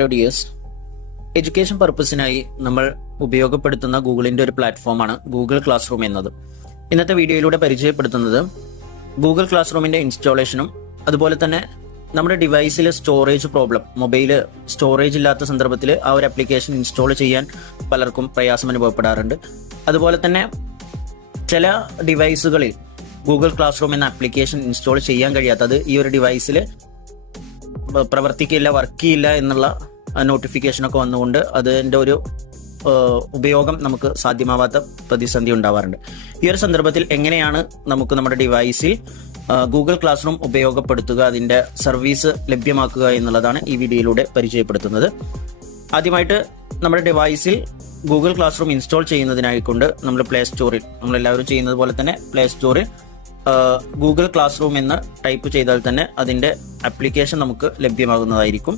Hello dears, education പർപ്പസിനായി നമ്മൾ ഉപയോഗപ്പെടുത്തുന്ന ഗൂഗിളിന്റെ ഒരു പ്ലാറ്റ്ഫോമാണ് ഗൂഗിൾ ക്ലാസ് റൂം എന്നത്. ഇന്നത്തെ വീഡിയോയിലൂടെ പരിചയപ്പെടുത്തുന്നത് ഗൂഗിൾ ക്ലാസ് റൂമിന്റെ ഇൻസ്റ്റാളേഷനും അതുപോലെ തന്നെ നമ്മുടെ ഡിവൈസിൽ സ്റ്റോറേജ് പ്രോബ്ലം, മൊബൈൽ സ്റ്റോറേജ് ഇല്ലാത്ത സന്ദർഭത്തിൽ ആ ഒരു ആപ്ലിക്കേഷൻ ഇൻസ്റ്റാൾ ചെയ്യാൻ പലർക്കും പ്രയാസം അനുഭവപ്പെടാറുണ്ട്. അതുപോലെ തന്നെ ചില ഡിവൈസുകളിൽ ഗൂഗിൾ ക്ലാസ് റൂം എന്ന ആപ്ലിക്കേഷൻ ഇൻസ്റ്റാൾ ചെയ്യാൻ കഴിയാത്തത് ഈ ഒരു ഡിവൈസിൽ പ്രവർത്തിക്കില്ല, വർക്ക് ചെയ്യില്ല എന്നുള്ള നോട്ടിഫിക്കേഷൻ ഒക്കെ വന്നുകൊണ്ട് അതിൻ്റെ ഒരു ഉപയോഗം നമുക്ക് സാധ്യമാവാത്ത പ്രതിസന്ധി ഉണ്ടാവാറുണ്ട്. ഈ ഒരു സന്ദർഭത്തിൽ എങ്ങനെയാണ് നമുക്ക് നമ്മുടെ ഡിവൈസിൽ ഗൂഗിൾ ക്ലാസ് റൂം ഉപയോഗപ്പെടുത്തുക, അതിൻ്റെ സർവീസ് ലഭ്യമാക്കുക എന്നുള്ളതാണ് ഈ വീഡിയോയിലൂടെ പരിചയപ്പെടുത്തുന്നത്. ആദ്യമായിട്ട് നമ്മുടെ ഡിവൈസിൽ ഗൂഗിൾ ക്ലാസ് റൂം ഇൻസ്റ്റാൾ ചെയ്യുന്നതിനായിക്കൊണ്ട് നമ്മൾ പ്ലേ സ്റ്റോറിൽ, നമ്മളെല്ലാവരും ചെയ്യുന്നത് പോലെ തന്നെ പ്ലേ സ്റ്റോറിൽ ഗൂഗിൾ ക്ലാസ് റൂം എന്ന് ടൈപ്പ് ചെയ്താൽ തന്നെ അതിൻ്റെ ആപ്ലിക്കേഷൻ നമുക്ക് ലഭ്യമാകുന്നതായിരിക്കും.